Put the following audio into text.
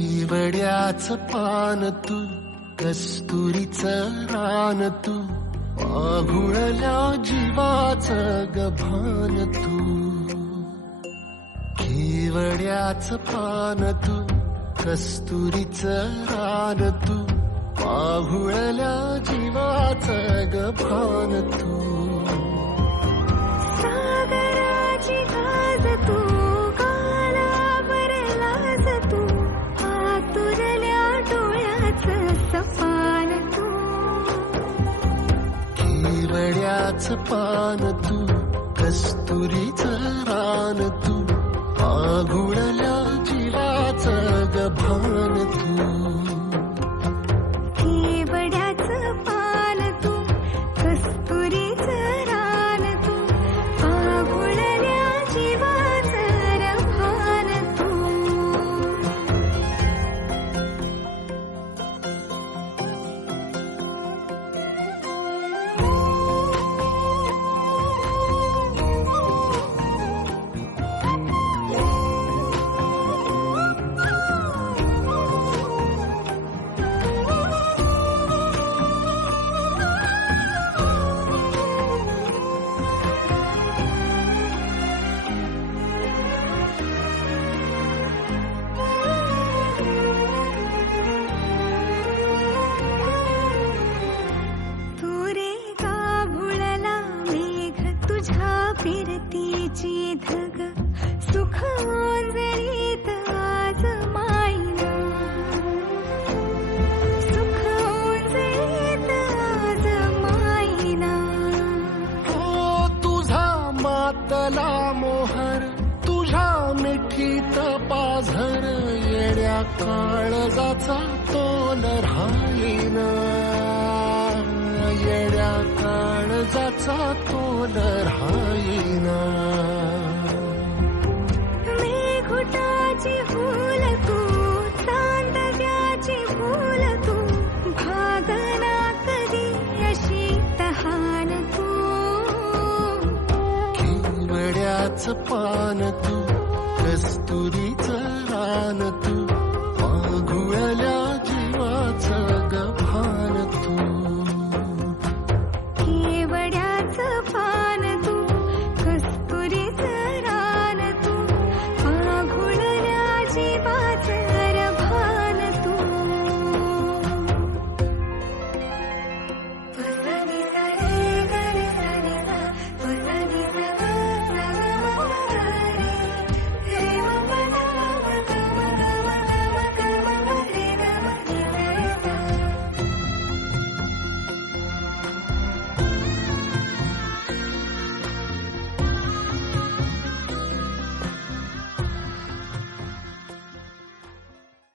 केवड्याचं पान तू, कस्तुरीचं रान तू, पाघुळल्या जीवाचं गभान तू. केवड्याचं पान तू, कस्तुरीचं रान तू, पाघुळल्या जीवाचं गभान तू. सागराची गाज तू, गालावर लाज तू, आतुरल्या डोळ्याचं सपान तू. केवड्याचं पान तू, कस्तुरीचं रान तू, पाघुळल्या जीवाचं गभान तू. केवड्याचं पान तू, कस्तुरीचं रान तू, पाघुळल्या जीवाचं गभान तू. फिरतीची धग सुख ओंजळीत आज मायना, सुख ओंजळीत आज मायना. हो तुझा मातला मोहर, तुझ्या मिठीत पाझर, येड्या काळजाचा तोल राहीना, येड्या काळजाचा तोल राहीना. मेघुटाची फूल तू, चांदण्याची फूल तू, भागना कधी अशी तहान तू. केवड्याचं पान तू, कस्तुरी